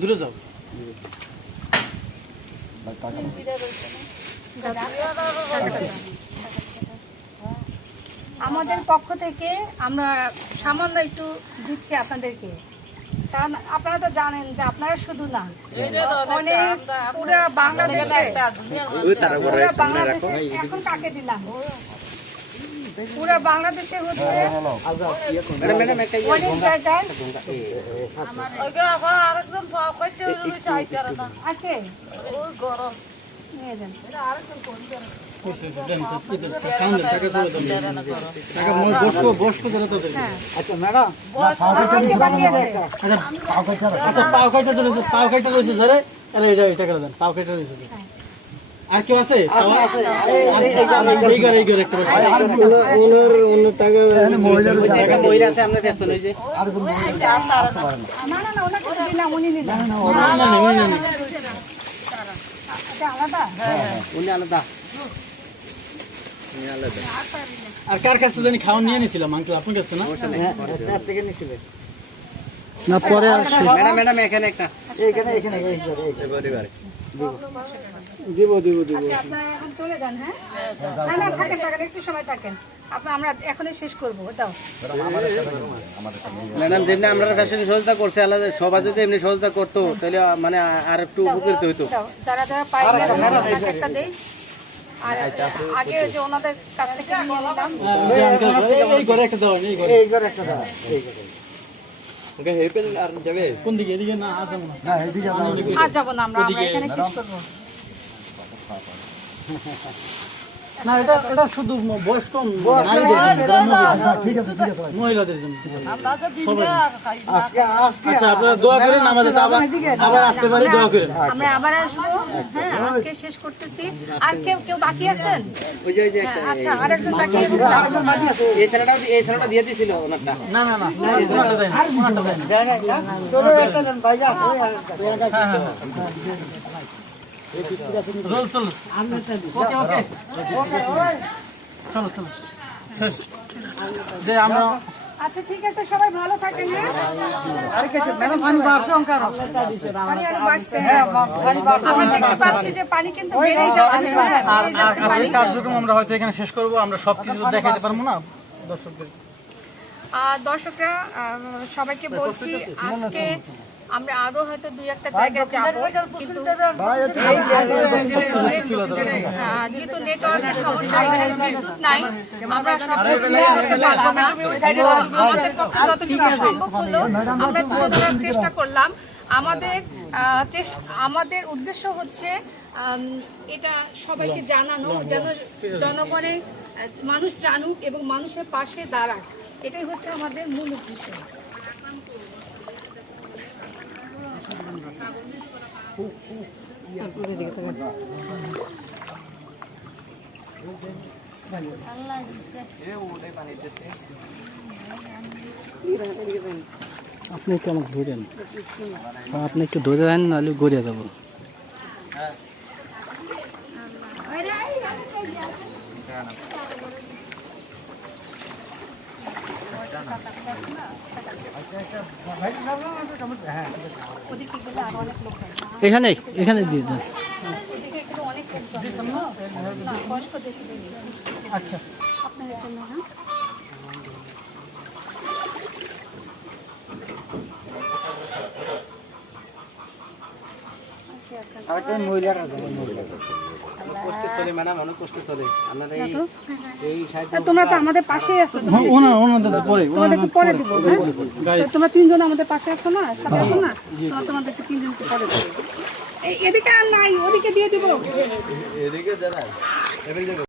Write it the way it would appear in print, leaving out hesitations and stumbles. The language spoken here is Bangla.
দূরে যাও। আমাদের পক্ষ থেকে আমরা সামান্য একটু দিচ্ছি আপনাদেরকে, কারণ আপনারা তো জানেন যে আপনারা শুধু না, অনেক পুরো বাংলাদেশে এখন কাকে দিলাম, পুরো বাংলাদেশে হচ্ছে অনেক জায়গায় আছে নিয়ে যান। আর কেউ আছে? আর কার কাছে জানি খাওয়া নিয়ে নিয়েছিলাম আঙ্কেল, আপনার কাছে না? না পরে ম্যাডাম এখানে একটা দিব আপনারা এখন চলে যান। হ্যাঁ না থাকেন একটু সময় থাকেন, আমরা এখনই শেষ করবো। দাও ম্যাডাম, যেমনি আমরা ফ্যাশন সহযোগিতা করছে, আলাদা সবাই যদি এমনি সহযোগিতা করতো তাহলে মানে আর একটু উপকৃত হইতো। যারা যারা পাই একটা দেই, আর আগে যে ওনাদের কাছ থেকে নিয়ে নিলাম। এই ঘরে একটা দাও, এই ঘরে একটা দাও। ওকে হেপেল আর যাবে কোন দিকে? এদিকে না, আজ যাব না। না এদিকে আজ যাব না, আমরা এখানে শেষ করব। না এটা শুধু বয়স্ক মহিলাদের জন্য। আচ্ছা আপনারা দোয়া করেন আমাদের, আবার আসতে পারি, দোয়া করেন। আমরা আবার আসবো। হ্যাঁ আজকে শেষ করতেছি। আর কেউ বাকি আছেন? আচ্ছা আরেকজন বাকি আছে। এই ছেলেটা দিয়ে দিছিল ওনারটা। না ওনারটা দেন, ওনারটা দেন। চলো একটা দেন ভাই, যা রোল চলো। ওকে চলো শেষ যে আমরা। আচ্ছা ঠিক আছে, সবাই ভালো থাকেন। আর কিছু ম্যাডাম পানি বাড়ছে অঙ্কার, পানি আর বাড়ছে। হ্যাঁ পানি বাড়ছে। আমরা দেখতে পাচ্ছি যে পানি কিন্তু বেড়েই যাচ্ছে। আর কার্যক্রম আমরা হয়তো এখানে শেষ করব, আমরা সবকিছু দেখাতে পারবো না দর্শকদের। দর্শকরা সবাইকে বলছি, আজকে আমরা আরো হয়তো দুই একটা জায়গায় যাবো, কিন্তু যেহেতু নেটওয়ার্কের সমস্যা, এখানে বিদ্যুৎ নাই, আমরা সব পারবো না। আমাদের পক্ষে যতটুকু সম্ভব হলো আমরা তুলে ধরার চেষ্টা করলাম। আমাদের উদ্দেশ্য হচ্ছে এটা সবাইকে জানানো, যেন জনগণের মানুষ জানুক এবং মানুষের পাশে দাঁড়াক, এটাই হচ্ছে আমাদের মূল উদ্দেশ্য। আপনি একটু আমাকে ধরেন, আপনি একটু ধরে দেন, নাহলে গড়িয়ে যাবো। এখানে দিয়ে দেন। আচ্ছা আপনাদের জন্য। তোমরা তো আমাদের পাশে আছো, পরে দিব। তোমরা তিনজন আমাদের পাশে আছো না, সাথে আছো না, তোমাদেরকে তিনজনকে পরে দেবো। এদিকে আর নাই, ওদিকে দিয়ে দিব।